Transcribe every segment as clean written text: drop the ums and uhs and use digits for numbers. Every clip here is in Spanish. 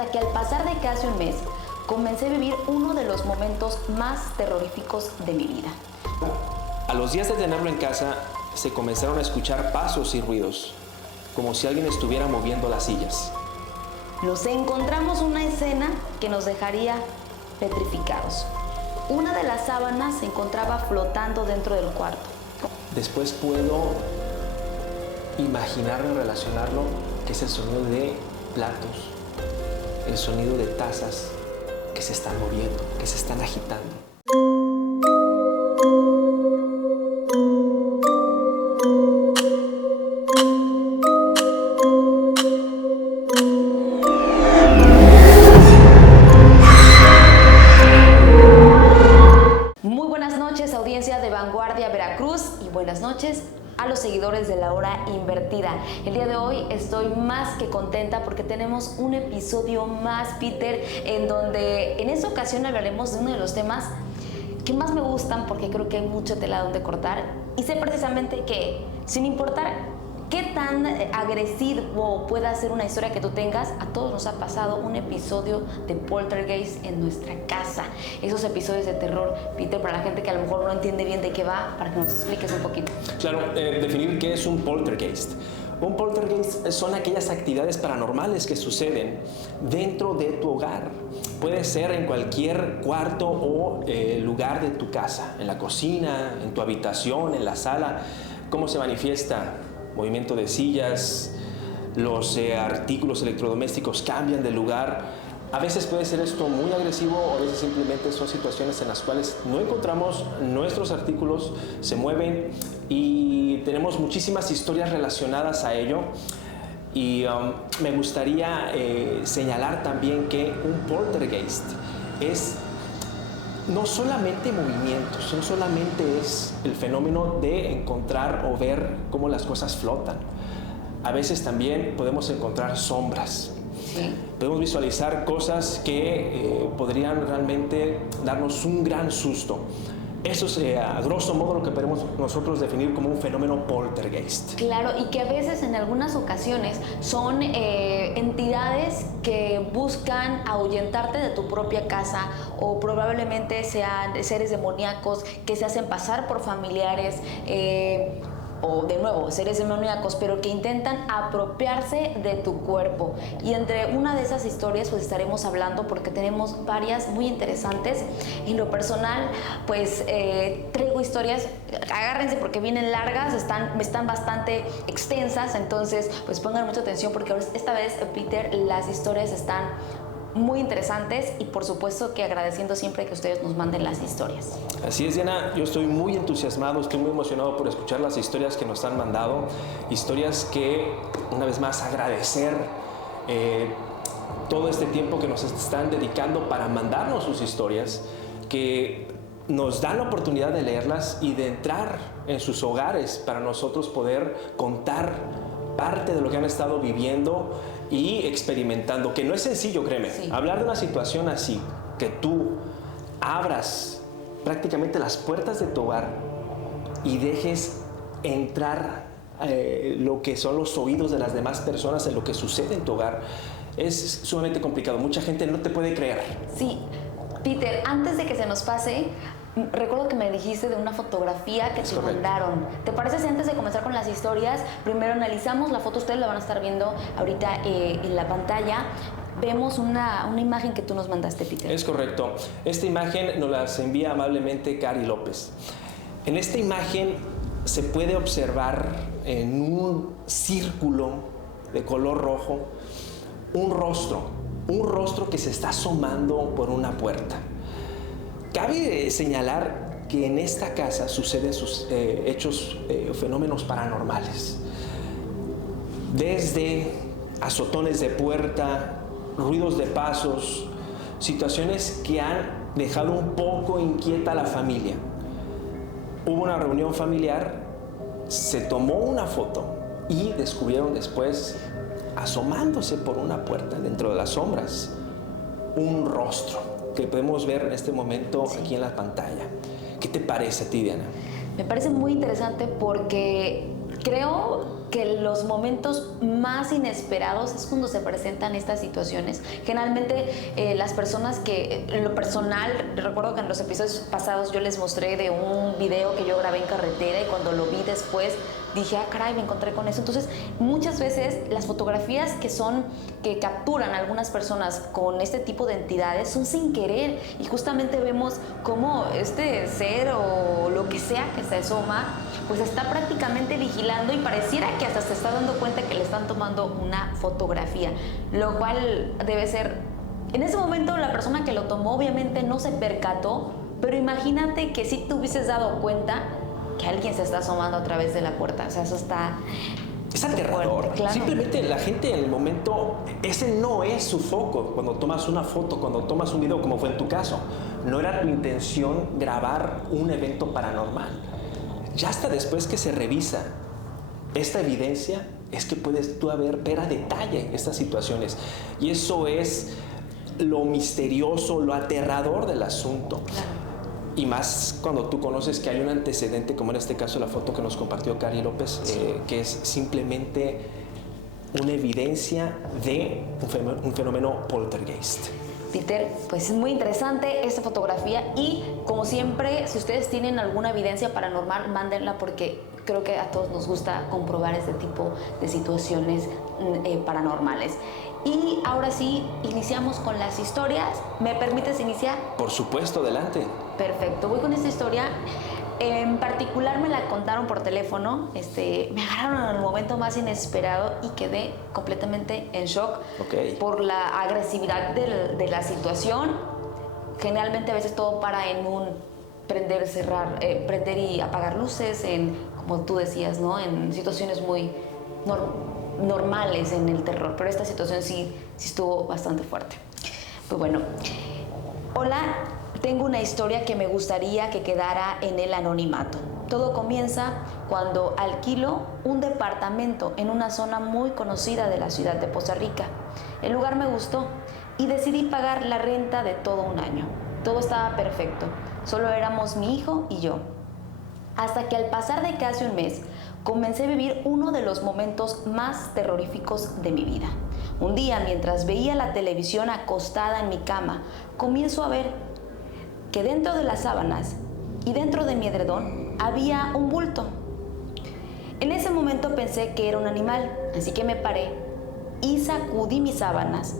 hasta que al pasar de casi un mes comencé a vivir uno de los momentos más terroríficos de mi vida. A los días de tenerlo en casa, se comenzaron a escuchar pasos y ruidos, como si alguien estuviera moviendo las sillas. Nos encontramos una escena que nos dejaría petrificados. Una de las sábanas se encontraba flotando dentro del cuarto. Después puedo imaginarlo y relacionarlo, que es el sonido de platos, el sonido de tazas que se están moviendo, que se están agitando. Muy buenas noches, audiencia de Vanguardia Veracruz, y buenas noches a los seguidores de La Hora Invertida. El día de hoy estoy más que contenta porque tenemos un episodio más, Peter, en donde en esta ocasión hablaremos de uno de los temas que más me gustan porque creo que hay mucha tela donde cortar, y sé precisamente que, sin importar qué tan agresivo pueda ser una historia que tú tengas, a todos nos ha pasado un episodio de poltergeist en nuestra casa. Esos episodios de terror, Peter, para la gente que a lo mejor no entiende bien de qué va, para que nos expliques un poquito. Claro, definir qué es un poltergeist. Un poltergeist son aquellas actividades paranormales que suceden dentro de tu hogar. Puede ser en cualquier cuarto o lugar de tu casa, en la cocina, en tu habitación, en la sala. ¿Cómo se manifiesta? Movimiento de sillas, los artículos electrodomésticos cambian de lugar. A veces puede ser esto muy agresivo, o a veces simplemente son situaciones en las cuales no encontramos nuestros artículos, se mueven, y tenemos muchísimas historias relacionadas a ello. Y me gustaría señalar también que un poltergeist es no solamente movimientos, no solamente es el fenómeno de encontrar o ver cómo las cosas flotan. A veces también podemos encontrar sombras. Sí. Podemos visualizar cosas que podrían realmente darnos un gran susto. Eso es a grosso modo lo que podemos nosotros definir como un fenómeno poltergeist. Claro, y que a veces en algunas ocasiones son entidades que buscan ahuyentarte de tu propia casa, o probablemente sean seres demoníacos que se hacen pasar por familiares, o de nuevo, seres demoníacos, pero que intentan apropiarse de tu cuerpo. Y entre una de esas historias pues estaremos hablando, porque tenemos varias muy interesantes. En lo personal, pues traigo historias, agárrense porque vienen largas, están bastante extensas, entonces pues pongan mucha atención, porque esta vez, Peter, las historias están muy interesantes, y por supuesto que agradeciendo siempre que ustedes nos manden las historias. Así es, Diana, yo estoy muy entusiasmado, estoy muy emocionado por escuchar las historias que nos han mandado, historias que, una vez más, agradecer todo este tiempo que nos están dedicando para mandarnos sus historias, que nos dan la oportunidad de leerlas y de entrar en sus hogares para nosotros poder contar parte de lo que han estado viviendo y experimentando, que no es sencillo, créeme. Sí. Hablar de una situación así, que tú abras prácticamente las puertas de tu hogar y dejes entrar lo que son los oídos de las demás personas en lo que sucede en tu hogar, es sumamente complicado. Mucha gente no te puede creer. Sí, Peter, antes de que se nos pase, recuerdo que me dijiste de una fotografía que te mandaron. ¿Te parece si antes de comenzar con las historias, primero analizamos la foto? Ustedes la van a estar viendo ahorita en la pantalla. Vemos una imagen que tú nos mandaste, Peter. Es correcto. Esta imagen nos la envía amablemente Cari López. En esta imagen se puede observar en un círculo de color rojo un rostro que se está asomando por una puerta. Cabe señalar que en esta casa suceden sus fenómenos paranormales. Desde azotones de puerta, ruidos de pasos, situaciones que han dejado un poco inquieta a la familia. Hubo una reunión familiar, se tomó una foto y descubrieron después, asomándose por una puerta dentro de las sombras, un rostro que podemos ver en este momento aquí en la pantalla. ¿Qué te parece a ti, Diana? Me parece muy interesante porque creo que los momentos más inesperados es cuando se presentan estas situaciones. Generalmente las personas que, en lo personal, recuerdo que en los episodios pasados yo les mostré de un video que yo grabé en carretera y cuando lo vi después dije, ah, caray, me encontré con eso. Entonces, muchas veces las fotografías que capturan algunas personas con este tipo de entidades son sin querer y justamente vemos cómo este ser o lo que sea que se asoma, pues está prácticamente vigilando y pareciera que hasta se está dando cuenta que le están tomando una fotografía, lo cual debe ser, en ese momento la persona que lo tomó obviamente no se percató, pero imagínate que si te hubieses dado cuenta que alguien se está asomando a través de la puerta. O sea, eso está... Es aterrador. Fuerte, claro. Simplemente la gente en el momento, ese no es su foco. Cuando tomas una foto, cuando tomas un video, como fue en tu caso, no era tu intención grabar un evento paranormal. Ya hasta después que se revisa esta evidencia, es que puedes tú ver a detalle estas situaciones. Y eso es lo misterioso, lo aterrador del asunto. Claro. Y más cuando tú conoces que hay un antecedente, como en este caso la foto que nos compartió Cari López, que es simplemente una evidencia de un fenómeno poltergeist. Peter, pues es muy interesante esta fotografía y como siempre, si ustedes tienen alguna evidencia paranormal, mándenla porque creo que a todos nos gusta comprobar este tipo de situaciones paranormales. Y ahora sí, iniciamos con las historias. ¿Me permites iniciar? Por supuesto, adelante. Perfecto, voy con esta historia. En particular me la contaron por teléfono, me agarraron en el momento más inesperado y quedé completamente en shock por la agresividad de la situación. Generalmente a veces todo para en un prender, cerrar, prender y apagar luces, como tú decías, ¿no? En situaciones muy normales en el terror, pero esta situación sí estuvo bastante fuerte. Pues bueno, hola. Tengo una historia que me gustaría que quedara en el anonimato. Todo comienza cuando alquilo un departamento en una zona muy conocida de la ciudad de Poza Rica. El lugar me gustó y decidí pagar la renta de todo un año. Todo estaba perfecto, solo éramos mi hijo y yo. Hasta que al pasar de casi un mes, comencé a vivir uno de los momentos más terroríficos de mi vida. Un día, mientras veía la televisión acostada en mi cama, comienzo a ver que dentro de las sábanas y dentro de mi edredón había un bulto. En ese momento pensé que era un animal, así que me paré y sacudí mis sábanas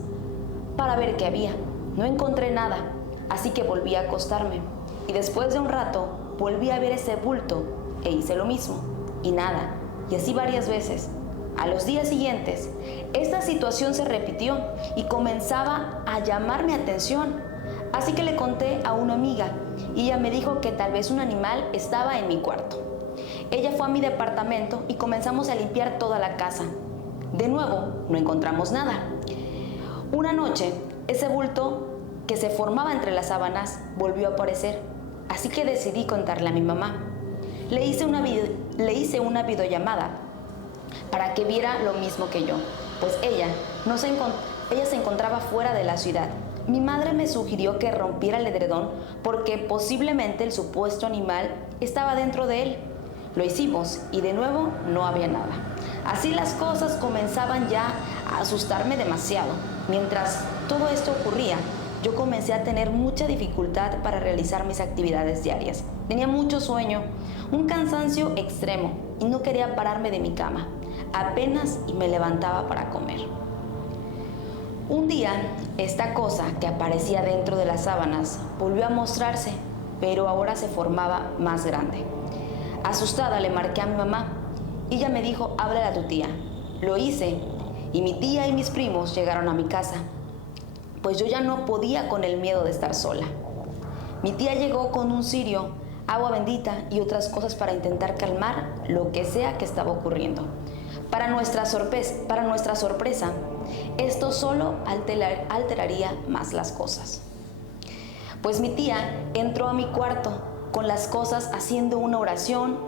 para ver qué había. No encontré nada, así que volví a acostarme. Y después de un rato volví a ver ese bulto e hice lo mismo. Y nada, y así varias veces. A los días siguientes, esta situación se repitió y comenzaba a llamar mi atención. Así que le conté a una amiga y ella me dijo que tal vez un animal estaba en mi cuarto. Ella fue a mi departamento y comenzamos a limpiar toda la casa. De nuevo, no encontramos nada. Una noche, ese bulto que se formaba entre las sábanas volvió a aparecer, así que decidí contarle a mi mamá. Le hice una videollamada para que viera lo mismo que yo, pues ella se encontraba fuera de la ciudad. Mi madre me sugirió que rompiera el edredón porque posiblemente el supuesto animal estaba dentro de él. Lo hicimos y de nuevo no había nada. Así las cosas comenzaban ya a asustarme demasiado. Mientras todo esto ocurría, yo comencé a tener mucha dificultad para realizar mis actividades diarias. Tenía mucho sueño, un cansancio extremo y no quería pararme de mi cama. Apenas me levantaba para comer. Un día, esta cosa que aparecía dentro de las sábanas volvió a mostrarse, pero ahora se formaba más grande. Asustada le marqué a mi mamá y ella me dijo, háblale a tu tía. Lo hice y mi tía y mis primos llegaron a mi casa, pues yo ya no podía con el miedo de estar sola. Mi tía llegó con un cirio, agua bendita y otras cosas para intentar calmar lo que sea que estaba ocurriendo. Para nuestra sorpresa, esto solo alteraría más las cosas. Pues mi tía entró a mi cuarto con las cosas haciendo una oración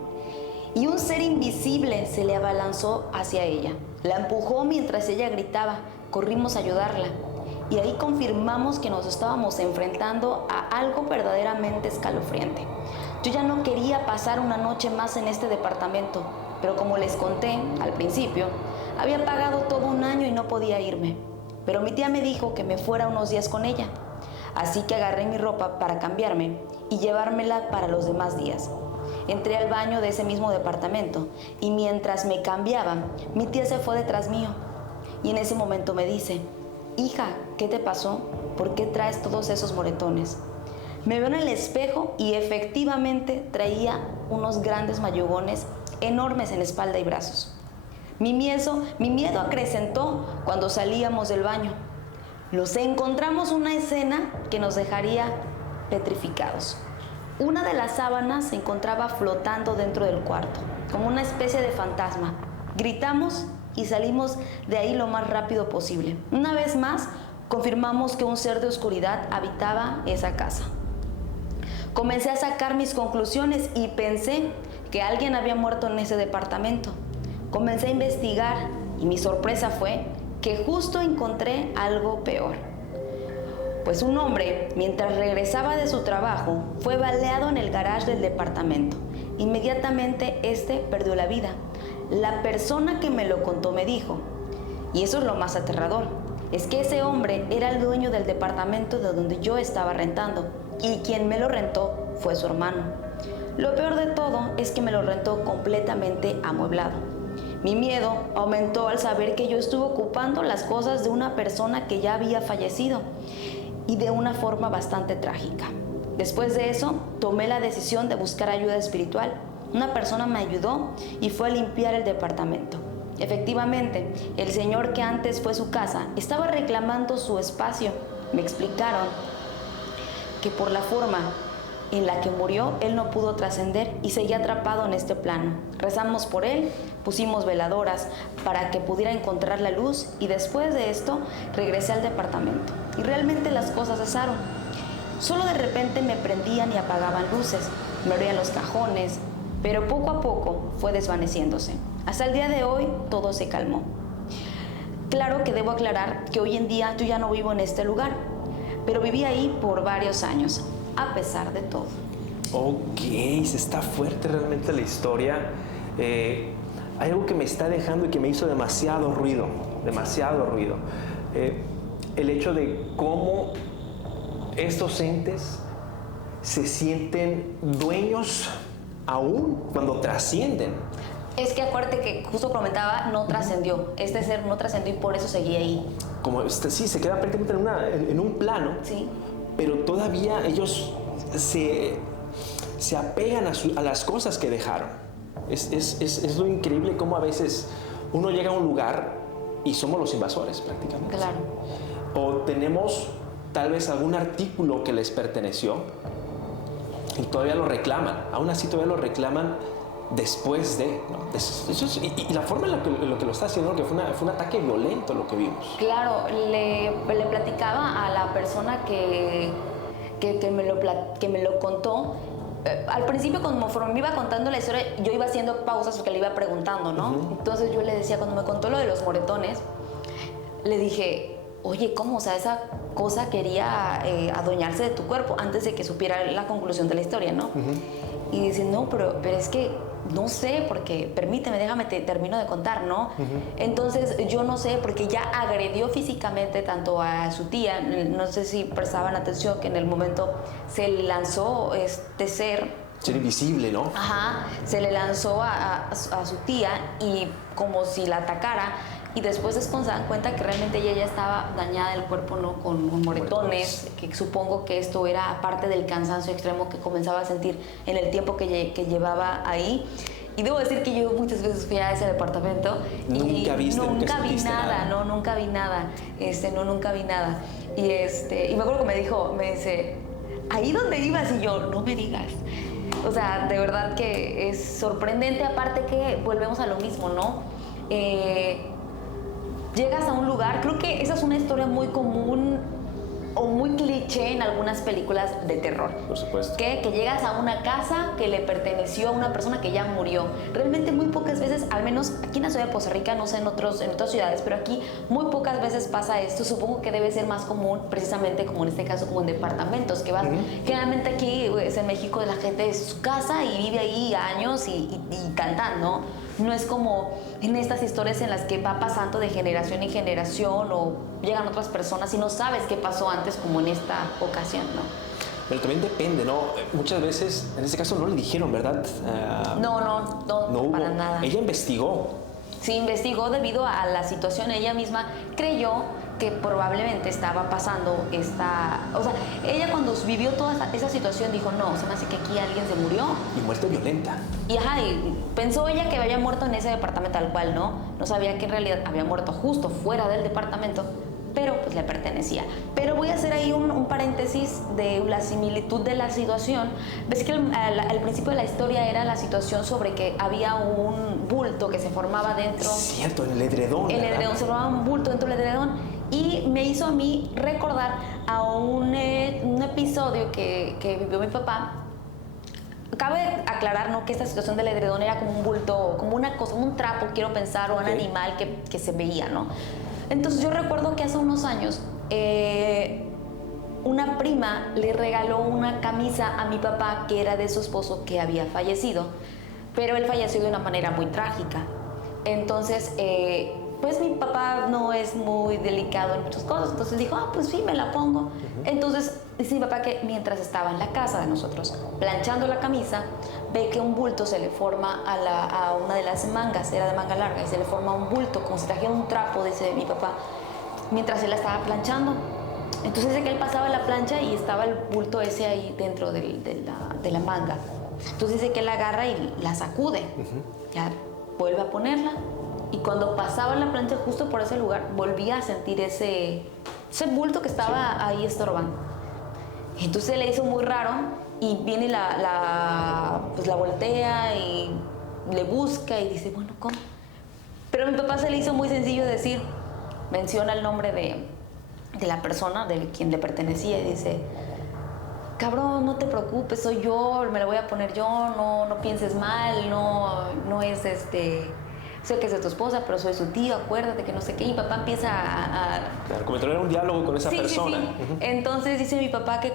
y un ser invisible se le abalanzó hacia ella. La empujó mientras ella gritaba, corrimos a ayudarla y ahí confirmamos que nos estábamos enfrentando a algo verdaderamente escalofriante. Yo ya no quería pasar una noche más en este departamento. pero como les conté al principio, había pagado todo un año y no podía irme. Pero mi tía me dijo que me fuera unos días con ella. Así que agarré mi ropa para cambiarme y llevármela para los demás días. Entré al baño de ese mismo departamento y mientras me cambiaba, mi tía se fue detrás mío. Y en ese momento me dice: hija, ¿qué te pasó? ¿Por qué traes todos esos moretones? Me veo en el espejo y efectivamente traía unos grandes mayugones enormes en espalda y brazos. Mi miedo acrecentó cuando salíamos del baño. Nos encontramos una escena que nos dejaría petrificados. Una de las sábanas se encontraba flotando dentro del cuarto, como una especie de fantasma. Gritamos y salimos de ahí lo más rápido posible. Una vez más, confirmamos que un ser de oscuridad habitaba esa casa. Comencé a sacar mis conclusiones y pensé que alguien había muerto en ese departamento. Comencé a investigar y mi sorpresa fue que justo encontré algo peor. Pues un hombre, mientras regresaba de su trabajo, fue baleado en el garage del departamento. Inmediatamente este perdió la vida. La persona que me lo contó me dijo, y eso es lo más aterrador, es que ese hombre era el dueño del departamento de donde yo estaba rentando, y quien me lo rentó fue su hermano. Lo peor de todo es que me lo rentó completamente amueblado. Mi miedo aumentó al saber que yo estuve ocupando las cosas de una persona que ya había fallecido, y de una forma bastante trágica. Después de eso, tomé la decisión de buscar ayuda espiritual. Una persona me ayudó y fue a limpiar el departamento. Efectivamente, el señor que antes fue su casa estaba reclamando su espacio. Me explicaron que por la forma en la que murió, él no pudo trascender y seguía atrapado en este plano. Rezamos por él, pusimos veladoras para que pudiera encontrar la luz y después de esto regresé al departamento. Y realmente las cosas cesaron. Solo de repente me prendían y apagaban luces, me abrían los cajones, pero poco a poco fue desvaneciéndose. Hasta el día de hoy todo se calmó. Claro que debo aclarar que hoy en día yo ya no vivo en este lugar, pero viví ahí por varios años, a pesar de todo. Ok, se está fuerte realmente la historia. Hay algo que me está dejando y que me hizo demasiado ruido. El hecho de cómo estos entes se sienten dueños aún cuando trascienden. Es que acuérdate que justo comentaba, no trascendió. Este ser no trascendió y por eso seguía ahí. Como sí, se queda prácticamente en un plano. Sí. Pero todavía ellos se apegan a las cosas que dejaron. Es lo increíble cómo a veces uno llega a un lugar y somos los invasores prácticamente. Claro. O tenemos tal vez algún artículo que les perteneció y todavía lo reclaman. Aún así todavía lo reclaman después de, ¿no? Y la forma en la que lo está haciendo, que fue un ataque violento lo que vimos. Claro, le platicaba a la persona que me lo contó. Al principio, conforme me iba contando la historia, yo iba haciendo pausas porque le iba preguntando, ¿no? Entonces yo le decía, cuando me contó lo de los moretones, le dije, oye, ¿cómo? O sea, esa cosa quería adueñarse de tu cuerpo antes de que supiera la conclusión de la historia, ¿no? Y dice, no, pero es que no sé, porque permíteme, déjame, te termino de contar, ¿no? Entonces yo no sé, porque ya agredió físicamente tanto a su tía, no sé si prestaban atención que en el momento se le lanzó este ser invisible, ¿no? Ajá, se le lanzó a su tía y como si la atacara. Y después es cuando se dan cuenta que realmente ella ya estaba dañada del cuerpo, ¿no? Con moretones, que supongo que esto era parte del cansancio extremo que comenzaba a sentir en el tiempo que llevaba ahí. Y debo decir que yo muchas veces fui a ese departamento nunca vi nada. Nunca vi nada. Y me acuerdo que me dice, ¿ahí donde ibas? Y yo, no me digas. O sea, de verdad que es sorprendente, aparte que volvemos a lo mismo, ¿no? Llegas a un lugar, creo que esa es una historia muy común o muy cliché en algunas películas de terror. Por supuesto. Que llegas a una casa que le perteneció a una persona que ya murió. Realmente muy pocas veces, al menos aquí en la ciudad de Poza Rica, no sé en otras ciudades, pero aquí muy pocas veces pasa esto. Supongo que debe ser más común, precisamente como en este caso, como en departamentos, que vas, generalmente aquí en México la gente es su casa y vive ahí años y cantando, ¿no? No es como en estas historias en las que va pasando de generación en generación o llegan otras personas y no sabes qué pasó antes, como en esta ocasión, ¿no? Pero también depende, ¿no? Muchas veces, en este caso no le dijeron, ¿verdad? No No para hubo. nada. Ella investigó. Sí, investigó debido a la situación. Ella misma creyó que probablemente estaba pasando o sea, ella cuando vivió toda esa situación dijo, no, se me hace que aquí alguien se murió. Y muerte violenta. Y pensó ella que había muerto en ese departamento, tal cual, ¿no? No sabía que en realidad había muerto justo fuera del departamento, pero pues le pertenecía. Pero voy a hacer ahí un paréntesis de la similitud de la situación. Ves que al principio de la historia era la situación sobre que había un bulto que se formaba dentro. Es cierto, en el edredón. Se formaba un bulto dentro del edredón y me hizo a mí recordar a un episodio que vivió mi papá. Cabe aclarar, ¿no?, que esta situación del edredón era como un bulto, como una cosa, un trapo, quiero pensar, o un animal que se veía, ¿no? Entonces yo recuerdo que hace unos años una prima le regaló una camisa a mi papá que era de su esposo que había fallecido, pero él falleció de una manera muy trágica. Entonces, pues mi papá no es muy delicado en muchas cosas, entonces dijo, pues sí, me la pongo. Entonces dice mi papá que mientras estaba en la casa de nosotros planchando la camisa, ve que un bulto se le forma a una de las mangas, era de manga larga, y se le forma un bulto, como si trajera un trapo, dice mi papá, mientras él la estaba planchando. Entonces dice que él pasaba la plancha y estaba el bulto ese ahí dentro de la manga. Entonces dice que él la agarra y la sacude, ya vuelve a ponerla, y cuando pasaba la plancha justo por ese lugar, volvía a sentir ese bulto que estaba ahí estorbando. Entonces le hizo muy raro y viene y pues la voltea y le busca y dice, bueno, ¿cómo? Pero a mi papá se le hizo muy sencillo decir, menciona el nombre de la persona, de quien le pertenecía, y dice, cabrón, no te preocupes, soy yo, me la voy a poner yo, no pienses mal, no es sé que es de tu esposa, pero soy su tío, acuérdate que no sé qué. Y mi papá empieza Claro, como tener un diálogo con esa persona. Sí. Entonces dice mi papá que,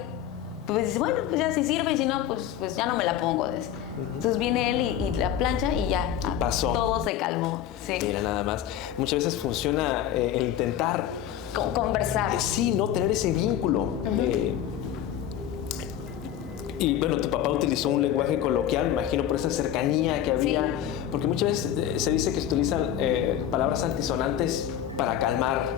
pues dice, bueno, pues ya si sirve, y si no, pues ya no me la pongo. Entonces viene él y la plancha y ya pasó. Todo se calmó. Sí. Mira, nada más. Muchas veces funciona el intentar conversar. Sí, no tener ese vínculo. Y bueno, tu papá utilizó un lenguaje coloquial, me imagino, por esa cercanía que había. Sí. Porque muchas veces se dice que se utilizan palabras antisonantes para calmar,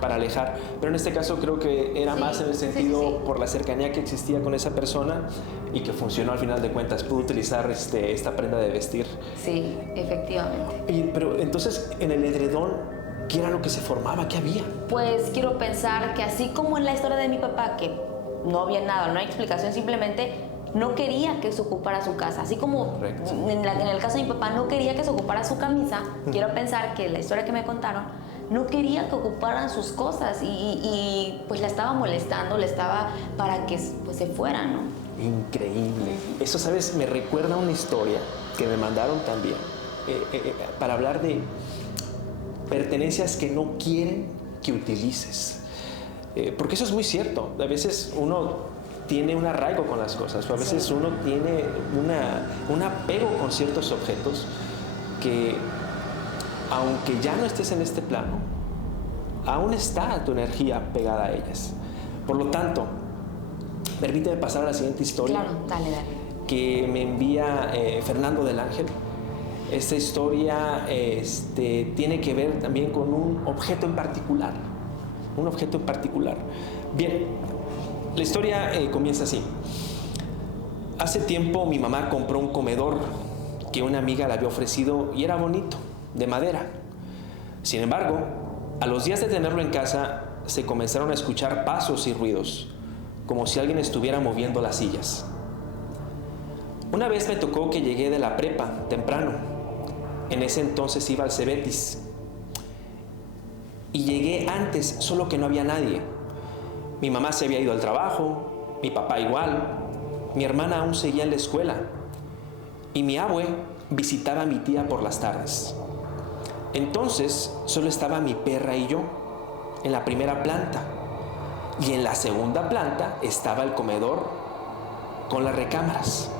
para alejar. Pero en este caso creo que era más en el sentido por la cercanía que existía con esa persona y que funcionó al final de cuentas. Pudo utilizar esta prenda de vestir. Sí, efectivamente. Pero entonces, en el edredón, ¿qué era lo que se formaba? ¿Qué había? Pues quiero pensar que así como en la historia de mi papá, que no había nada, no hay explicación, simplemente no quería que se ocupara su casa. Así como en el caso de mi papá no quería que se ocupara su camisa, quiero pensar que la historia que me contaron, no quería que ocuparan sus cosas y pues la estaba molestando, para que pues, se fuera, ¿no? Increíble. Eso, ¿sabes? Me recuerda a una historia que me mandaron también para hablar de pertenencias que no quieren que utilices. Porque eso es muy cierto. A veces uno tiene un arraigo con las cosas, o a veces uno tiene un apego con ciertos objetos que, aunque ya no estés en este plano, aún está tu energía pegada a ellas. Por lo tanto, permíteme pasar a la siguiente historia. Claro, dale. Que me envía Fernando del Ángel. Esta historia tiene que ver también con un objeto en particular. Bien, la historia comienza así. Hace tiempo mi mamá compró un comedor que una amiga le había ofrecido y era bonito, de madera. Sin embargo, a los días de tenerlo en casa, se comenzaron a escuchar pasos y ruidos, como si alguien estuviera moviendo las sillas. Una vez me tocó que llegué de la prepa temprano. En ese entonces iba al Cebetis. Y llegué antes, solo que no había nadie. Mi mamá se había ido al trabajo, mi papá igual, mi hermana aún seguía en la escuela y mi abue visitaba a mi tía por las tardes. Entonces solo estaba mi perra y yo en la primera planta, y en la segunda planta estaba el comedor con las recámaras.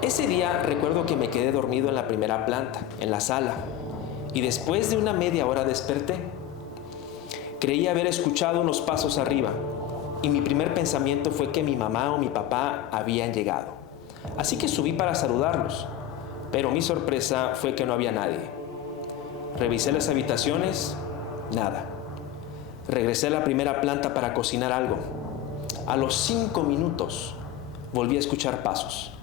Ese día recuerdo que me quedé dormido en la primera planta, en la sala, y después de una media hora desperté. Creí haber escuchado unos pasos arriba, y mi primer pensamiento fue que mi mamá o mi papá habían llegado. Así que subí para saludarlos, pero mi sorpresa fue que no había nadie. Revisé las habitaciones, nada. Regresé a la primera planta para cocinar algo. A los 5 minutos volví a escuchar pasos.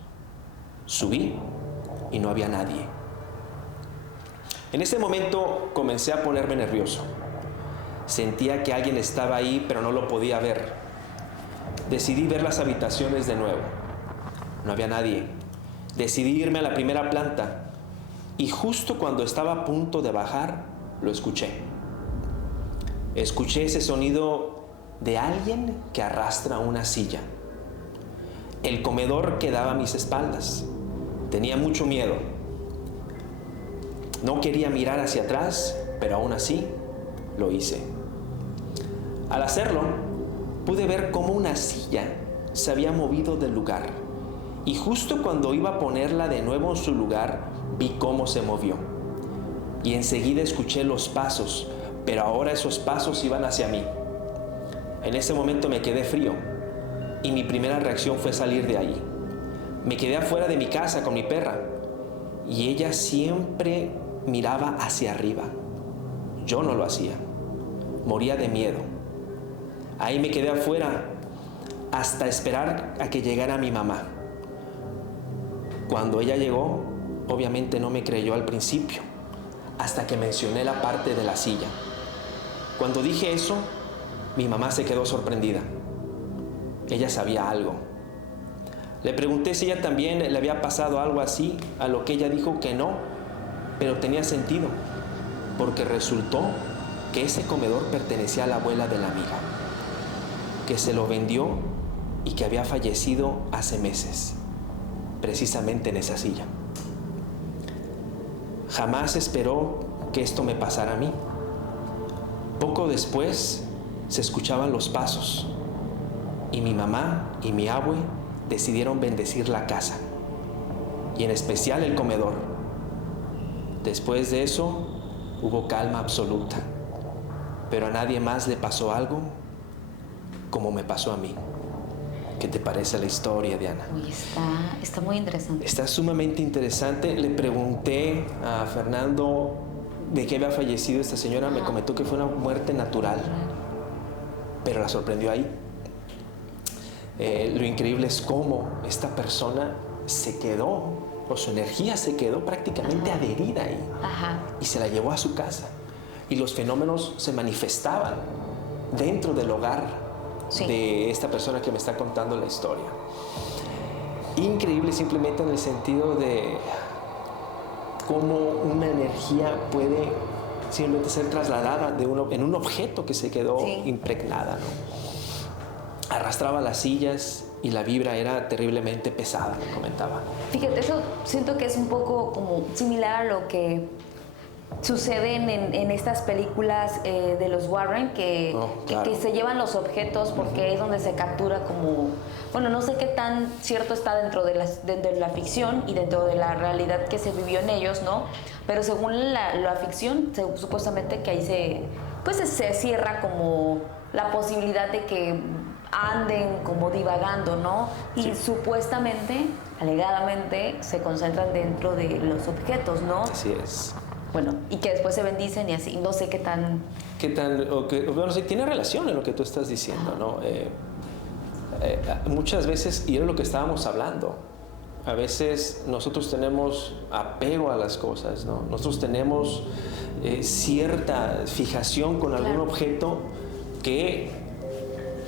Subí y no había nadie. En ese momento comencé a ponerme nervioso. Sentía que alguien estaba ahí, pero no lo podía ver. Decidí ver las habitaciones de nuevo. No había nadie. Decidí irme a la primera planta y justo cuando estaba a punto de bajar, lo escuché. Escuché ese sonido de alguien que arrastra una silla. El comedor quedaba a mis espaldas. Tenía mucho miedo. No quería mirar hacia atrás, pero aún así lo hice. Al hacerlo, pude ver cómo una silla se había movido del lugar. Y justo cuando iba a ponerla de nuevo en su lugar, vi cómo se movió. Y enseguida escuché los pasos, pero ahora esos pasos iban hacia mí. En ese momento me quedé frío y mi primera reacción fue salir de ahí. Me quedé afuera de mi casa con mi perra y ella siempre miraba hacia arriba. Yo no lo hacía. Moría de miedo. Ahí me quedé afuera hasta esperar a que llegara mi mamá. Cuando ella llegó, obviamente no me creyó al principio, hasta que mencioné la parte de la silla. Cuando dije eso, mi mamá se quedó sorprendida. Ella sabía algo. Le pregunté si ella también le había pasado algo así, a lo que ella dijo que no, pero tenía sentido, porque resultó que ese comedor pertenecía a la abuela de la amiga, que se lo vendió y que había fallecido hace meses, precisamente en esa silla. Jamás esperó que esto me pasara a mí. Poco después se escuchaban los pasos y mi mamá y mi abue decidieron bendecir la casa y en especial el comedor. Después de eso hubo calma absoluta, pero a nadie más le pasó algo como me pasó a mí. ¿Qué te parece la historia, Diana? Uy, está muy interesante. Está sumamente interesante. Le pregunté a Fernando de qué había fallecido esta señora. Me comentó que fue una muerte natural, pero la sorprendió ahí. Lo increíble es cómo esta persona se quedó, o su energía se quedó prácticamente adherida ahí. Y se la llevó a su casa. Y los fenómenos se manifestaban dentro del hogar de esta persona que me está contando la historia. Increíble simplemente en el sentido de cómo una energía puede simplemente ser trasladada en un objeto que se quedó impregnada, ¿no? Arrastraba las sillas y la vibra era terriblemente pesada, me comentaba. Fíjate, eso siento que es un poco como similar a lo que suceden en estas películas de los Warren que se llevan los objetos porque es donde se captura como... Bueno, no sé qué tan cierto está dentro de la ficción y dentro de la realidad que se vivió en ellos, ¿no? Pero según la ficción, supuestamente que ahí se cierra como la posibilidad de que anden como divagando, ¿no? Y supuestamente, alegadamente, se concentran dentro de los objetos, ¿no? Así es. Bueno, y que después se bendicen y así, no sé qué tan... Bueno, sí, tiene relación en lo que tú estás diciendo, ¿no? Muchas veces, y era lo que estábamos hablando, a veces nosotros tenemos apego a las cosas, ¿no? Nosotros tenemos cierta fijación con algún objeto que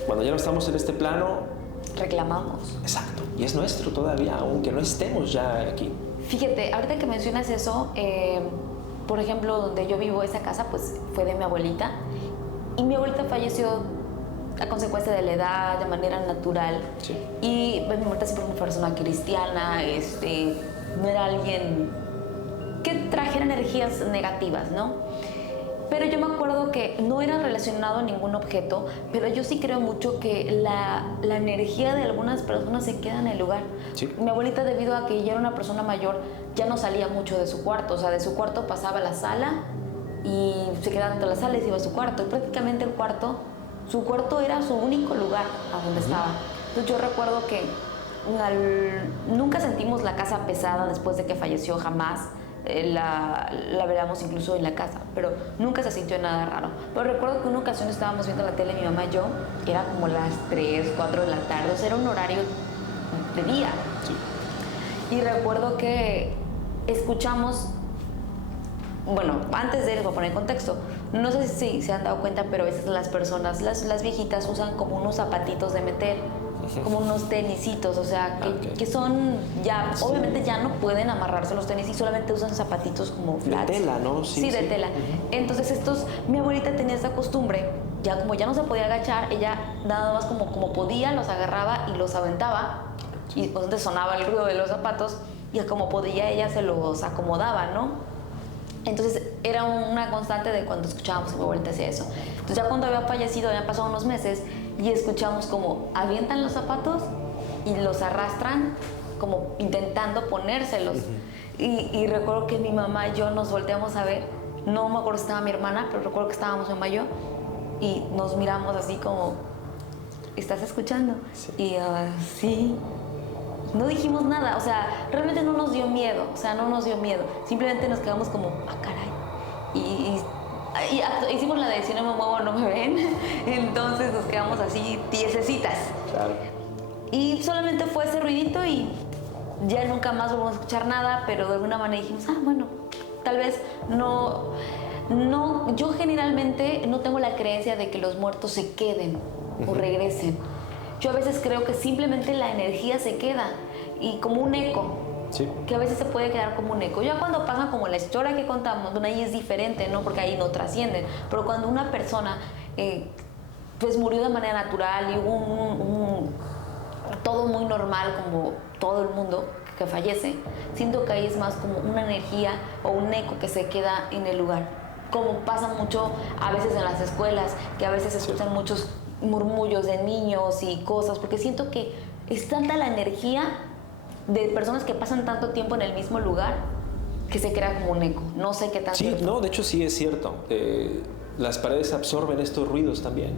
cuando ya no estamos en este plano... reclamamos. Exacto, y es nuestro todavía, aunque no estemos ya aquí. Fíjate, ahorita que mencionas eso... por ejemplo, donde yo vivo, esa casa, pues fue de mi abuelita. Y mi abuelita falleció a consecuencia de la edad, de manera natural. Sí. Y pues, mi abuelita siempre fue una persona cristiana, no era alguien que trajera energías negativas, ¿no? Pero yo me acuerdo que no era relacionado a ningún objeto, pero yo sí creo mucho que la energía de algunas personas se queda en el lugar. Sí. Mi abuelita, debido a que ella era una persona mayor, ya no salía mucho de su cuarto. O sea, de su cuarto pasaba a la sala y se quedaba dentro de la sala y se iba a su cuarto. Y prácticamente su cuarto era su único lugar a donde estaba. Entonces yo recuerdo que nunca sentimos la casa pesada después de que falleció, jamás. La veíamos incluso en la casa, pero nunca se sintió nada raro. Pero recuerdo que una ocasión estábamos viendo la tele, mi mamá y yo, era como las 3, 4 de la tarde, o sea, era un horario de día. Sí. Y recuerdo que escuchamos, bueno, antes de eso, para poner en contexto, no sé si se han dado cuenta, pero a veces las personas, las viejitas usan como unos zapatitos de meter, como unos tenisitos, o sea, que son ya, sí. Obviamente ya no pueden amarrarse los tenis y solamente usan zapatitos como flats. De tela, ¿no? Sí, de tela. Entonces mi abuelita tenía esa costumbre, como ya no se podía agachar, ella nada más como podía, los agarraba y los aventaba, y entonces sonaba el ruido de los zapatos, y como podía ella se los acomodaba, ¿no? Entonces era una constante de cuando escuchábamos que mi abuelita hacía eso. Entonces ya cuando había fallecido, habían pasado unos meses y escuchamos como avientan los zapatos y los arrastran como intentando ponérselos. Y recuerdo que mi mamá y yo nos volteamos a ver, no me acuerdo si estaba mi hermana, pero recuerdo que estábamos mi mamá y yo, y nos miramos así como, ¿estás escuchando? Sí. Y sí. No dijimos nada, o sea, realmente no nos dio miedo, simplemente nos quedamos como, caray, y hicimos la decisión, no me muevo, no me ven, entonces nos quedamos así, tiesecitas. Claro. Y solamente fue ese ruidito y ya nunca más volvimos a escuchar nada, pero de alguna manera dijimos, bueno, tal vez no, yo generalmente no tengo la creencia de que los muertos se queden o regresen. Yo a veces creo que simplemente la energía se queda y como un eco, sí. Que a veces se puede quedar como un eco. Ya cuando pasa como la historia que contamos, ahí es diferente, ¿no? Porque ahí no trascienden. Pero cuando una persona pues murió de manera natural y hubo todo muy normal como todo el mundo que fallece, siento que ahí es más como una energía o un eco que se queda en el lugar. Como pasa mucho a veces en las escuelas, que a veces se escuchan muchos murmullos de niños y cosas, porque siento que es tanta la energía de personas que pasan tanto tiempo en el mismo lugar que se crea como un eco. No sé qué tan Sí, cierto. No, de hecho sí es cierto. Las paredes absorben estos ruidos también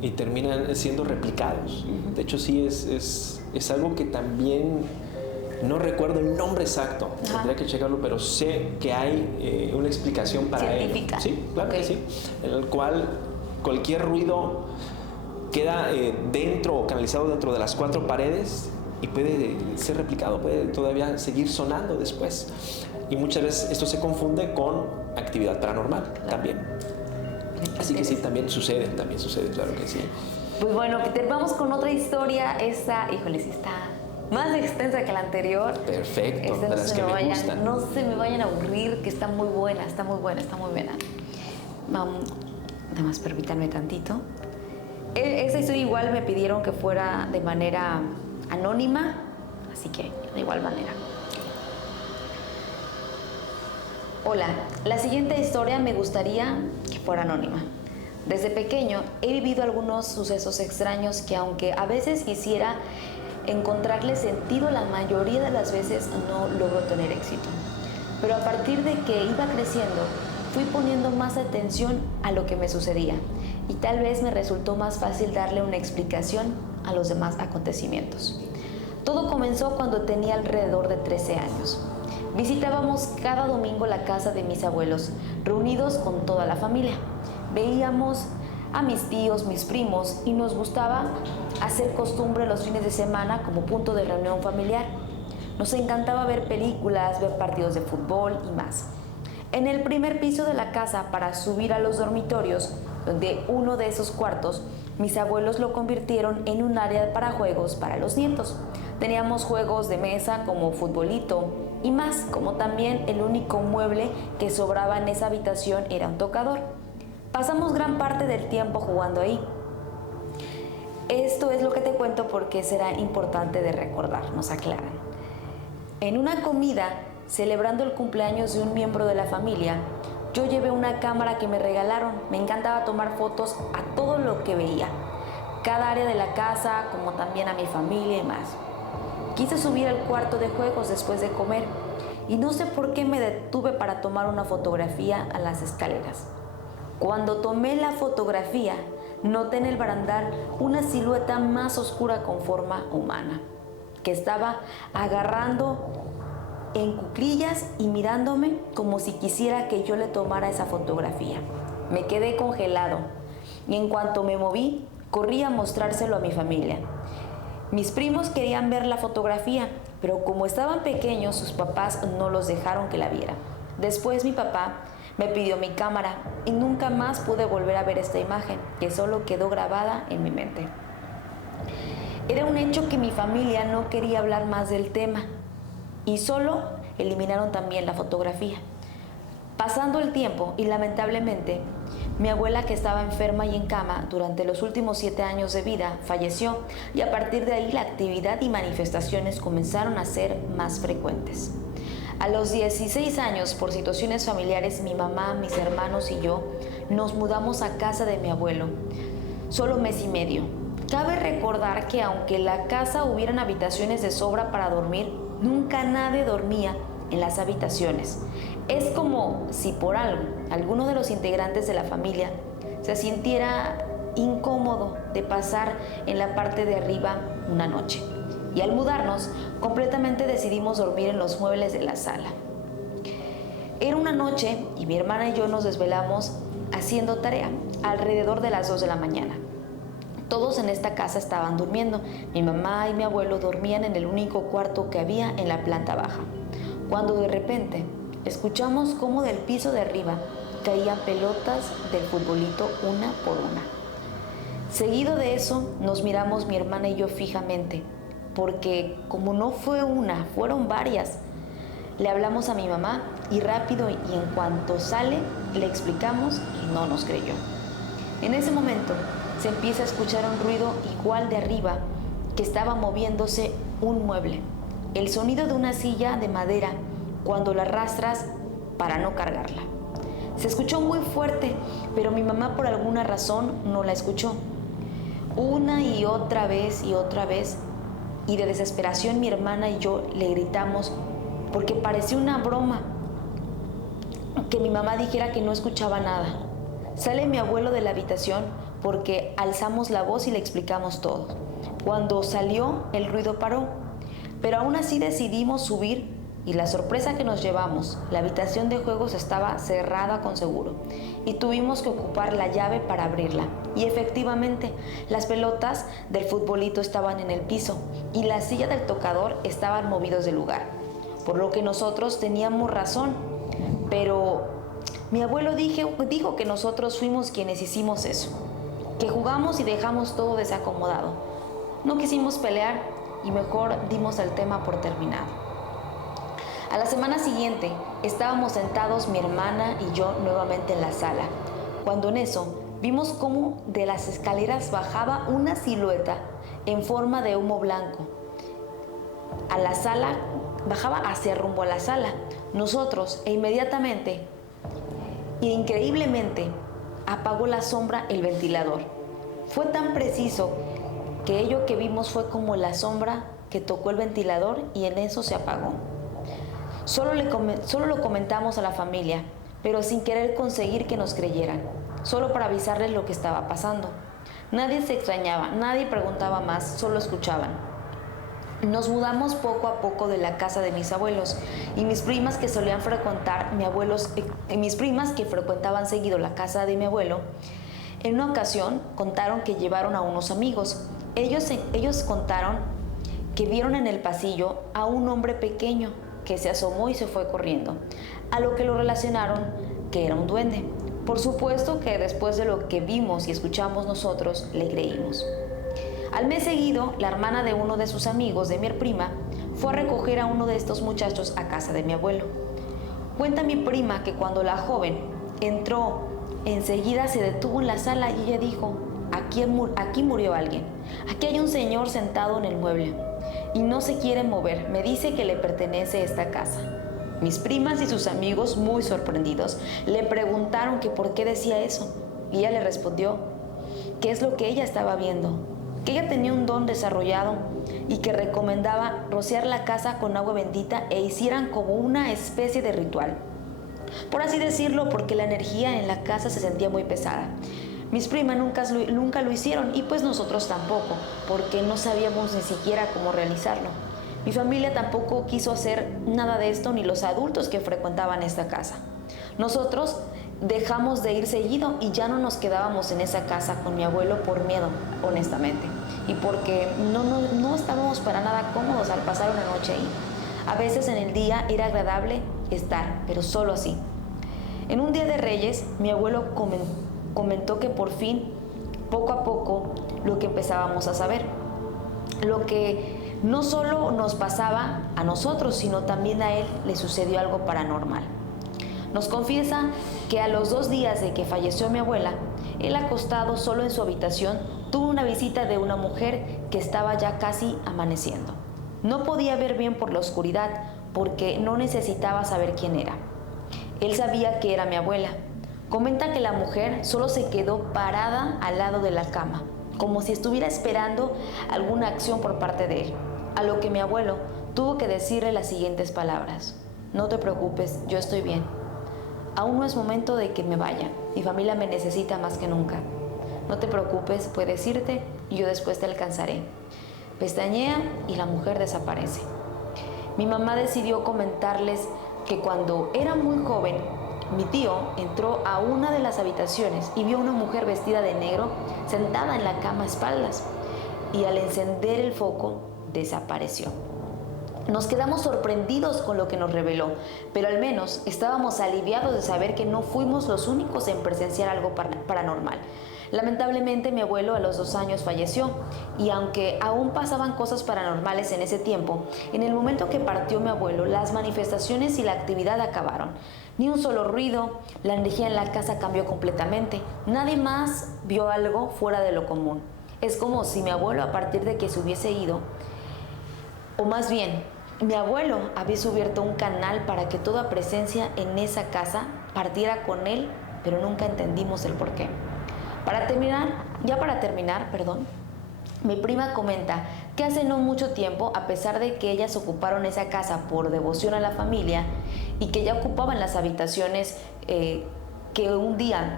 y terminan siendo replicados. De hecho sí es algo que también no recuerdo el nombre exacto. Tendría que checarlo, pero sé que hay una explicación para ello. ¿Científica? Sí, claro que sí. En el cual cualquier ruido queda dentro o canalizado dentro de las 4 paredes y puede ser replicado, puede todavía seguir sonando después. Y muchas veces esto se confunde con actividad paranormal también. Así que sí, también sucede, claro que sí. Pues bueno, vamos con otra historia. Híjole, sí está más extensa que la anterior. Perfecto, de las que me gustan. No se me vayan a aburrir, que está muy buena. Nada más permítanme tantito. Esta historia igual me pidieron que fuera de manera anónima, así que de igual manera. Hola, la siguiente historia me gustaría que fuera anónima. Desde pequeño he vivido algunos sucesos extraños que, aunque a veces quisiera encontrarle sentido, la mayoría de las veces no logro tener éxito. Pero a partir de que iba creciendo, fui poniendo más atención a lo que me sucedía y tal vez me resultó más fácil darle una explicación a los demás acontecimientos. Todo comenzó cuando tenía alrededor de 13 años. Visitábamos cada domingo la casa de mis abuelos, reunidos con toda la familia. Veíamos a mis tíos, mis primos, y nos gustaba hacer costumbre los fines de semana como punto de reunión familiar. Nos encantaba ver películas, ver partidos de fútbol y más. En el primer piso de la casa, para subir a los dormitorios, donde uno de esos cuartos, mis abuelos lo convirtieron en un área para juegos para los nietos. Teníamos juegos de mesa como futbolito y más, como también el único mueble que sobraba en esa habitación era un tocador. Pasamos gran parte del tiempo jugando ahí. Esto es lo que te cuento porque será importante de recordar, nos aclaran. En una comida, celebrando el cumpleaños de un miembro de la familia, Yo llevé una cámara que me regalaron. Me encantaba tomar fotos a todo lo que veía, cada área de la casa, como también a mi familia y más. Quise subir al cuarto de juegos después de comer y no sé por qué me detuve para tomar una fotografía a las escaleras. Cuando tomé la fotografía, noté en el barandal una silueta más oscura con forma humana, que estaba agarrando en cuclillas y mirándome como si quisiera que yo le tomara esa fotografía. Me quedé congelado y en cuanto me moví, corrí a mostrárselo a mi familia. Mis primos querían ver la fotografía, pero como estaban pequeños, sus papás no los dejaron que la vieran. Después mi papá me pidió mi cámara y nunca más pude volver a ver esta imagen, que solo quedó grabada en mi mente. Era un hecho que mi familia no quería hablar más del tema y solo eliminaron también la fotografía. Pasando el tiempo y lamentablemente, mi abuela, que estaba enferma y en cama durante los últimos 7 años de vida, falleció y a partir de ahí la actividad y manifestaciones comenzaron a ser más frecuentes. A los 16 años, por situaciones familiares, mi mamá, mis hermanos y yo nos mudamos a casa de mi abuelo, solo mes y medio. Cabe recordar que aunque en la casa hubieran habitaciones de sobra para dormir, nunca nadie dormía en las habitaciones. Es como si por algo, alguno de los integrantes de la familia se sintiera incómodo de pasar en la parte de arriba una noche. Y al mudarnos, completamente decidimos dormir en los muebles de la sala. Era una noche y mi hermana y yo nos desvelamos haciendo tarea alrededor de las 2 de la mañana. Todos en esta casa estaban durmiendo. Mi mamá y mi abuelo dormían en el único cuarto que había en la planta baja, cuando de repente escuchamos cómo del piso de arriba caían pelotas del futbolito una por una. Seguido de eso, nos miramos mi hermana y yo fijamente, porque como no fue una, fueron varias. Le hablamos a mi mamá y rápido y en cuanto sale, le explicamos y no nos creyó. En ese momento se empieza a escuchar un ruido igual de arriba, que estaba moviéndose un mueble. El sonido de una silla de madera cuando la arrastras para no cargarla. Se escuchó muy fuerte, pero mi mamá por alguna razón no la escuchó. Una y otra vez, y de desesperación mi hermana y yo le gritamos porque parecía una broma que mi mamá dijera que no escuchaba nada. Sale mi abuelo de la habitación porque alzamos la voz y le explicamos todo. Cuando salió, el ruido paró, pero aún así decidimos subir y la sorpresa que nos llevamos, la habitación de juegos estaba cerrada con seguro y tuvimos que ocupar la llave para abrirla. Y efectivamente, las pelotas del futbolito estaban en el piso y la silla del tocador estaban movidos del lugar, por lo que nosotros teníamos razón, pero mi abuelo dijo que nosotros fuimos quienes hicimos eso, que jugamos y dejamos todo desacomodado. No quisimos pelear y mejor dimos el tema por terminado. A la semana siguiente estábamos sentados mi hermana y yo nuevamente en la sala, cuando en eso vimos cómo de las escaleras bajaba una silueta en forma de humo blanco. A la sala, bajaba hacia rumbo a la sala. Nosotros inmediatamente e increíblemente apagó la sombra el ventilador. Fue tan preciso que ello que vimos fue como la sombra que tocó el ventilador y en eso se apagó. Solo lo comentamos a la familia, pero sin querer conseguir que nos creyeran, solo para avisarles lo que estaba pasando. Nadie se extrañaba, nadie preguntaba más, solo escuchaban. Nos mudamos poco a poco de la casa de mis abuelos y mis primas que solían frecuentar mis primas que frecuentaban seguido la casa de mi abuelo, en una ocasión contaron que llevaron a unos amigos. Ellos contaron que vieron en el pasillo a un hombre pequeño que se asomó y se fue corriendo, a lo que lo relacionaron que era un duende. Por supuesto que después de lo que vimos y escuchamos nosotros, le creímos. Al mes seguido, la hermana de uno de sus amigos de mi prima fue a recoger a uno de estos muchachos a casa de mi abuelo. Cuenta mi prima que cuando la joven entró, enseguida se detuvo en la sala y ella dijo: aquí murió alguien, aquí hay un señor sentado en el mueble y no se quiere mover, me dice que le pertenece esta casa. Mis primas y sus amigos, muy sorprendidos, le preguntaron que por qué decía eso. Y ella le respondió que es lo que ella estaba viendo, que ella tenía un don desarrollado y que recomendaba rociar la casa con agua bendita e hicieran como una especie de ritual. Por así decirlo, porque la energía en la casa se sentía muy pesada. Mis primas nunca lo hicieron y pues nosotros tampoco, porque no sabíamos ni siquiera cómo realizarlo. Mi familia tampoco quiso hacer nada de esto, ni los adultos que frecuentaban esta casa. Nosotros dejamos de ir seguido y ya no nos quedábamos en esa casa con mi abuelo por miedo, honestamente, y porque no estábamos para nada cómodos al pasar una noche ahí. A veces en el día era agradable estar, pero solo así. En un día de Reyes, mi abuelo comentó que por fin, poco a poco, lo que empezábamos a saber, lo que no solo nos pasaba a nosotros, sino también a él le sucedió algo paranormal. Nos confiesa que a los 2 días de que falleció mi abuela, él acostado solo en su habitación, tuvo una visita de una mujer que estaba ya casi amaneciendo. No podía ver bien por la oscuridad porque no necesitaba saber quién era. Él sabía que era mi abuela. Comenta que la mujer solo se quedó parada al lado de la cama, como si estuviera esperando alguna acción por parte de él. A lo que mi abuelo tuvo que decirle las siguientes palabras: no te preocupes, yo estoy bien. Aún no es momento de que me vaya, mi familia me necesita más que nunca. No te preocupes, puedes irte y yo después te alcanzaré. Pestañea y la mujer desaparece. Mi mamá decidió comentarles que cuando era muy joven, mi tío entró a una de las habitaciones y vio a una mujer vestida de negro sentada en la cama a espaldas y al encender el foco desapareció. Nos quedamos sorprendidos con lo que nos reveló, pero al menos estábamos aliviados de saber que no fuimos los únicos en presenciar algo paranormal. Lamentablemente mi abuelo a los 2 años falleció y aunque aún pasaban cosas paranormales en ese tiempo, en el momento que partió mi abuelo las manifestaciones y la actividad acabaron. Ni un solo ruido, la energía en la casa cambió completamente, nadie más vio algo fuera de lo común. Es como si mi abuelo a partir de que se hubiese ido, o más bien, mi abuelo había abierto un canal para que toda presencia en esa casa partiera con él, pero nunca entendimos el porqué. Para terminar, mi prima comenta que hace no mucho tiempo, a pesar de que ellas ocuparon esa casa por devoción a la familia y que ya ocupaban las habitaciones que un día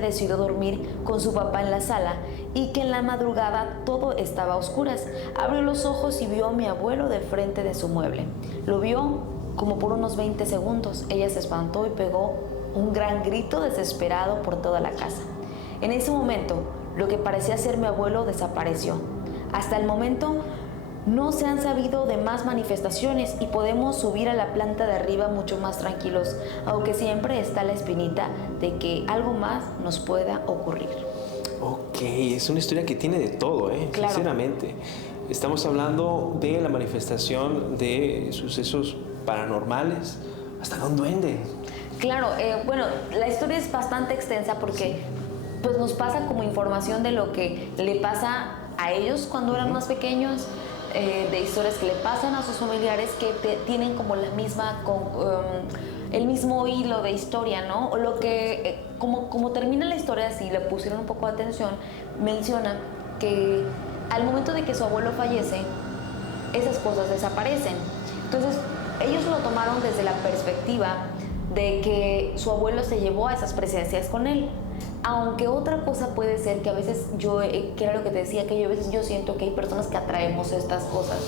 decidió dormir con su papá en la sala y que en la madrugada todo estaba a oscuras. Abrió los ojos y vio a mi abuelo de frente de su mueble. Lo vio como por unos 20 segundos. Ella se espantó y pegó un gran grito desesperado por toda la casa. En ese momento, lo que parecía ser mi abuelo desapareció. Hasta el momento, no se han sabido de más manifestaciones y podemos subir a la planta de arriba mucho más tranquilos, aunque siempre está la espinita de que algo más nos pueda ocurrir. Ok, es una historia que tiene de todo, Claro. Sinceramente. Estamos hablando de la manifestación de sucesos paranormales, hasta de un duende. Claro, bueno, la historia es bastante extensa porque pues nos pasa como información de lo que le pasa a ellos cuando eran más pequeños, de historias que le pasan a sus familiares que tienen como la misma, el mismo hilo de historia, ¿no? O lo que, como termina la historia, si le pusieron un poco de atención, menciona que al momento de que su abuelo fallece, esas cosas desaparecen. Entonces, ellos lo tomaron desde la perspectiva de que su abuelo se llevó a esas presencias con él. Aunque otra cosa puede ser que a veces que era lo que te decía, que a veces yo siento que hay personas que atraemos estas cosas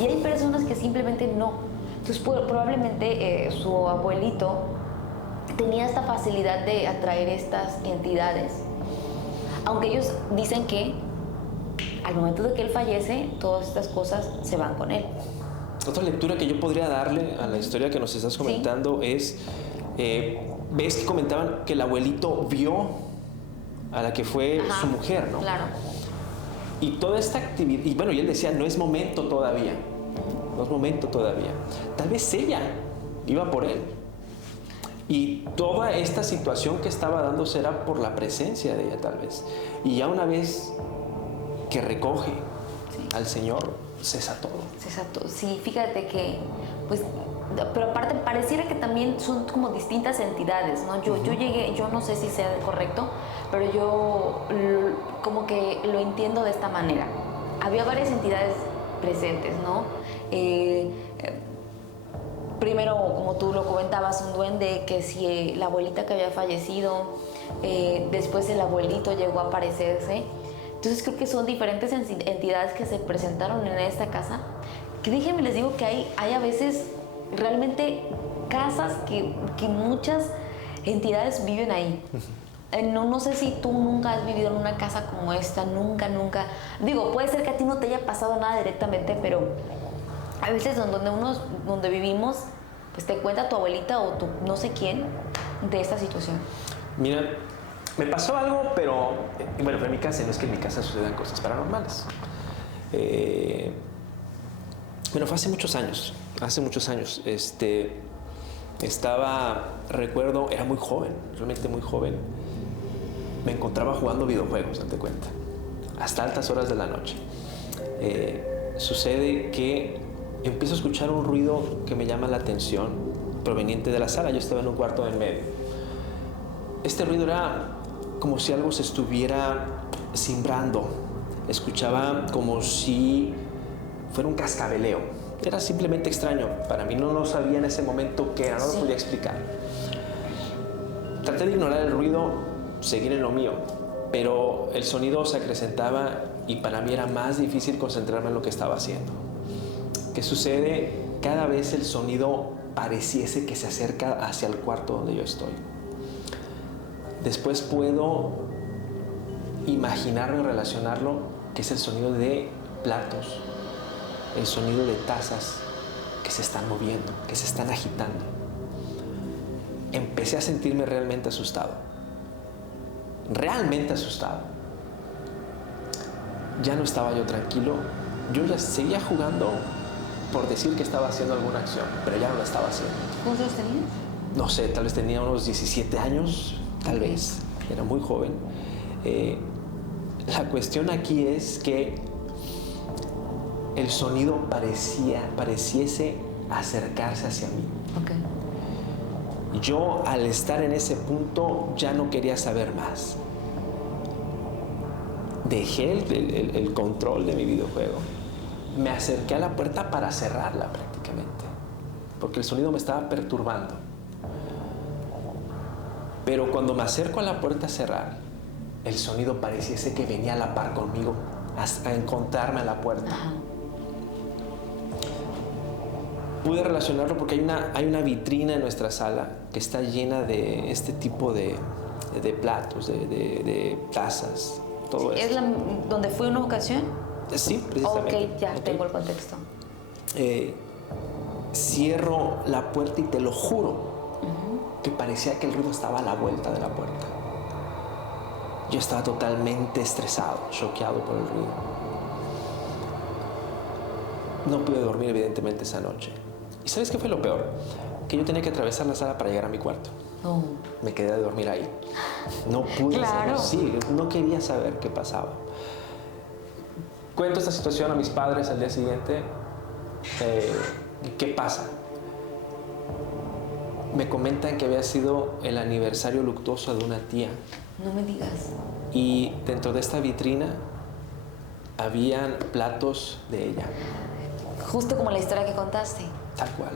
y hay personas que simplemente no. Entonces probablemente su abuelito tenía esta facilidad de atraer estas entidades. Aunque ellos dicen que al momento de que él fallece, todas estas cosas se van con él. Otra lectura que yo podría darle a la historia que nos estás comentando es, ves que comentaban que el abuelito vio a la que fue su mujer, ¿no? Claro. Y toda esta actividad, y bueno, y él decía, no es momento todavía, no es momento todavía. Tal vez ella iba por él. Y toda esta situación que estaba dándose era por la presencia de ella, tal vez. Y ya una vez que recoge al Señor, cesa todo. Cesa todo. Sí, fíjate que, pues, pero aparte pareciera que también son como distintas entidades, ¿no? Yo llegué, yo no sé si sea correcto, pero yo como que lo entiendo de esta manera. Había varias entidades presentes, ¿no? Primero, como tú lo comentabas, un duende, que si la abuelita que había fallecido, después el abuelito llegó a aparecerse. Entonces creo que son diferentes entidades que se presentaron en esta casa, que déjenme les digo que hay a veces realmente casas que muchas entidades viven ahí. No sé si tú nunca has vivido en una casa como esta, nunca. Digo, puede ser que a ti no te haya pasado nada directamente, pero a veces donde vivimos, pues te cuenta tu abuelita o tu no sé quién de esta situación. Mira, me pasó algo, pero bueno, en mi casa no es que en mi casa sucedan cosas paranormales. Bueno, fue hace muchos años. Recuerdo, era muy joven, realmente muy joven. Me encontraba jugando videojuegos, date cuenta, hasta altas horas de la noche. Sucede que empiezo a escuchar un ruido que me llama la atención, proveniente de la sala. Yo estaba en un cuarto en medio. Este ruido era como si algo se estuviera cimbrando. Escuchaba como si fuera un cascabeleo. Era simplemente extraño. Para mí no lo sabía en ese momento qué era, no lo podía explicar. Traté de ignorar el ruido, seguir en lo mío, pero el sonido se acrecentaba y para mí era más difícil concentrarme en lo que estaba haciendo. ¿Qué sucede? Cada vez el sonido pareciese que se acerca hacia el cuarto donde yo estoy. Después puedo imaginarlo y relacionarlo, que es el sonido de platos, el sonido de tazas que se están moviendo, que se están agitando. Empecé a sentirme realmente asustado. Realmente asustado. Ya no estaba yo tranquilo. Yo ya seguía jugando por decir que estaba haciendo alguna acción, pero ya no la estaba haciendo. ¿Cuántos años tenías? No sé, tal vez tenía unos 17 años, tal vez. Era muy joven. La cuestión aquí es que el sonido pareciese acercarse hacia mí. Okay. Yo, al estar en ese punto, ya no quería saber más. Dejé el control de mi videojuego. Me acerqué a la puerta para cerrarla prácticamente, porque el sonido me estaba perturbando. Pero cuando me acerco a la puerta a cerrar, el sonido pareciese que venía a la par conmigo, hasta encontrarme a la puerta. Ajá. Pude relacionarlo porque hay una vitrina en nuestra sala que está llena de este tipo de platos, de tazas, todo eso. ¿Es donde fui una ocasión? Sí, precisamente. Ok, ya tengo el contexto. Cierro la puerta y te lo juro que parecía que el ruido estaba a la vuelta de la puerta. Yo estaba totalmente estresado, choqueado por el ruido. No pude dormir evidentemente esa noche. ¿Y sabes qué fue lo peor? Que yo tenía que atravesar la sala para llegar a mi cuarto. Oh. Me quedé a dormir ahí. No pude saber, sí, no quería saber qué pasaba. Cuento esta situación a mis padres al día siguiente. ¿Qué pasa? Me comentan que había sido el aniversario luctuoso de una tía. No me digas. Y dentro de esta vitrina habían platos de ella. Justo como la historia que contaste. Tal cual.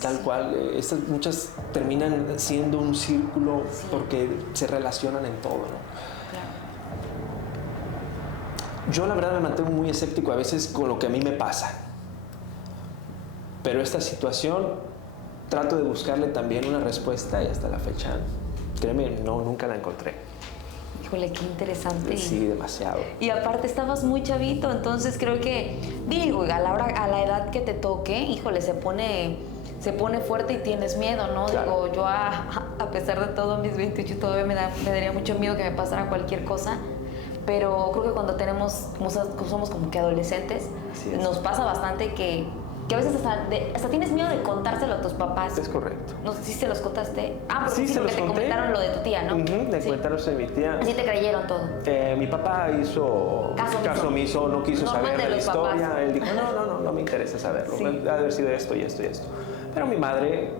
Tal cual. Estas muchas terminan siendo un círculo porque se relacionan en todo, ¿no? Claro. Yo la verdad me mantengo muy escéptico a veces con lo que a mí me pasa. Pero esta situación trato de buscarle también una respuesta y hasta la fecha, créeme, nunca la encontré. Híjole, qué interesante. Sí, demasiado. Y aparte estabas muy chavito, entonces creo que, digo, a la edad que te toque, híjole, se pone fuerte y tienes miedo, ¿no? Claro. Digo, yo a pesar de todo, mis 28 todavía me daría mucho miedo que me pasara cualquier cosa. Pero creo que cuando somos como que adolescentes, nos pasa bastante que que a veces hasta tienes miedo de contárselo a tus papás. Es correcto. No sé si se los contaste. Porque Sí, se porque los te conté. comentaron lo de tu tía, ¿no? Me Sí. comentaron eso de mi tía. Así te creyeron todo. Mi papá hizo Caso omiso, no quiso Normal saber de de la los historia. papás. Él dijo, no me interesa saberlo. Sí. Ha de haber sido esto y esto y esto. Pero mi madre,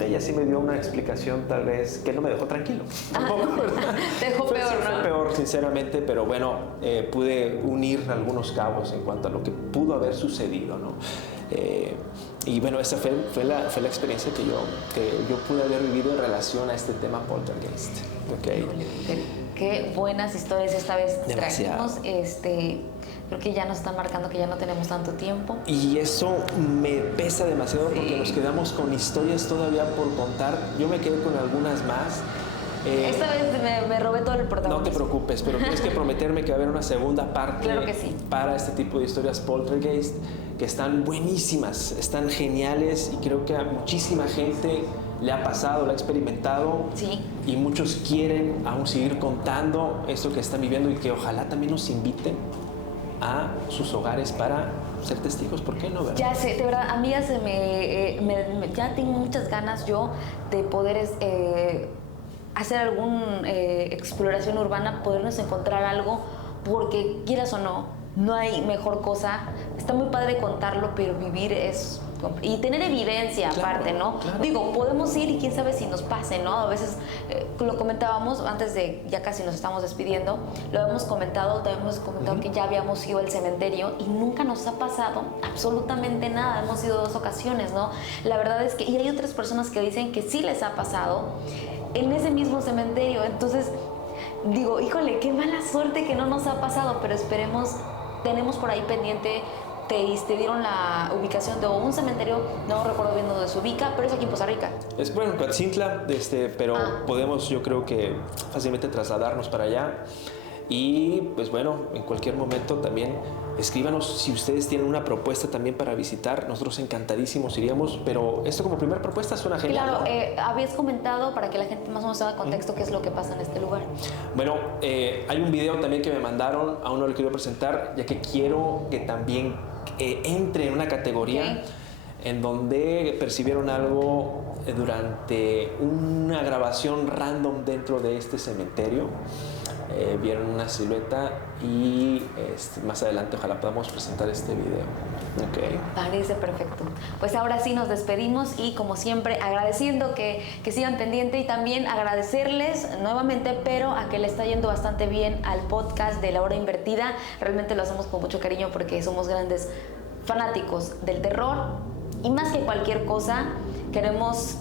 ella sí me dio una explicación tal vez que no me dejó tranquilo. Tampoco, ¿verdad? Te dejó peor, Sí, ¿no? fue peor, sinceramente, pero bueno, pude unir algunos cabos en cuanto a lo que pudo haber sucedido, ¿no? Y bueno, esa fue la experiencia que yo pude haber vivido en relación a este tema poltergeist. ¿Okay? Qué buenas historias esta vez Demasiado. trajimos. Creo que ya nos están marcando que ya no tenemos tanto tiempo. Y eso me pesa demasiado Sí. porque nos quedamos con historias todavía por contar. Yo me quedé con algunas más. Esta vez me robé todo el protagonismo. No te preocupes, pero tienes que prometerme que va a haber una segunda parte Claro que sí. para este tipo de historias poltergeist que están buenísimas, están geniales y creo que a muchísima gente le ha pasado, le ha experimentado. Sí. Y muchos quieren aún seguir contando esto que están viviendo y que ojalá también nos inviten a sus hogares para ser testigos. ¿Por qué no, verdad? Ya sé, de verdad, a mí ya ya tengo muchas ganas yo de poder hacer alguna exploración urbana, podernos encontrar algo, porque quieras o no hay mejor cosa. Está muy padre contarlo, pero vivir es... Y tener evidencia Claro, aparte, ¿no? claro. Digo, podemos ir y quién sabe si nos pase, ¿no? A veces lo comentábamos antes de, ya casi nos estamos despidiendo, lo habíamos comentado, te habíamos comentado que ya habíamos ido al cementerio y nunca nos ha pasado absolutamente nada. Hemos ido 2 ocasiones, ¿no? La verdad es que, y hay otras personas que dicen que sí les ha pasado en ese mismo cementerio. Entonces, digo, híjole, qué mala suerte que no nos ha pasado, pero esperemos, tenemos por ahí pendiente. Te dieron la ubicación de un cementerio, no recuerdo bien dónde se ubica, pero es aquí en Poza Rica. Es bueno, en Coatzintla, pero podemos, yo creo que fácilmente trasladarnos para allá. Y pues bueno, en cualquier momento también escríbanos si ustedes tienen una propuesta también para visitar. Nosotros encantadísimos iríamos, pero esto como primera propuesta suena genial. Claro, ¿no? habías comentado para que la gente más o menos tenga contexto qué es lo que pasa en este lugar. Bueno, hay un video también que me mandaron, aún no lo quiero presentar, ya que quiero que también entre en una categoría en donde percibieron algo durante una grabación random dentro de este cementerio. Vieron una silueta y más adelante ojalá podamos presentar este video. Okay. Parece perfecto. Pues ahora sí nos despedimos y como siempre agradeciendo que sigan pendiente y también agradecerles nuevamente, pero a que le está yendo bastante bien al podcast de La Hora Invertida. Realmente lo hacemos con mucho cariño porque somos grandes fanáticos del terror y más que cualquier cosa queremos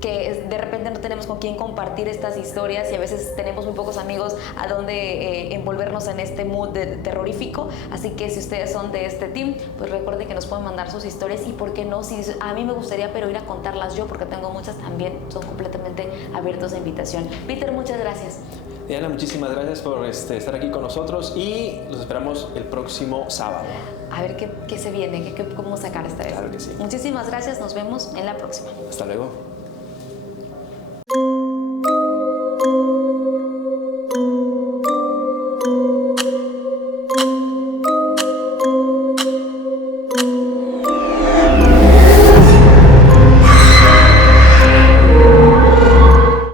que de repente no tenemos con quién compartir estas historias y a veces tenemos muy pocos amigos a donde envolvernos en este mood terrorífico. Así que si ustedes son de este team, pues recuerden que nos pueden mandar sus historias y por qué no, si a mí me gustaría pero ir a contarlas yo porque tengo muchas también, son completamente abiertos a invitación. Peter, muchas gracias. Diana, muchísimas gracias por estar aquí con nosotros y los esperamos el próximo sábado. A ver qué se viene, cómo sacar esta vez. Claro que sí. Muchísimas gracias, nos vemos en la próxima. Hasta luego.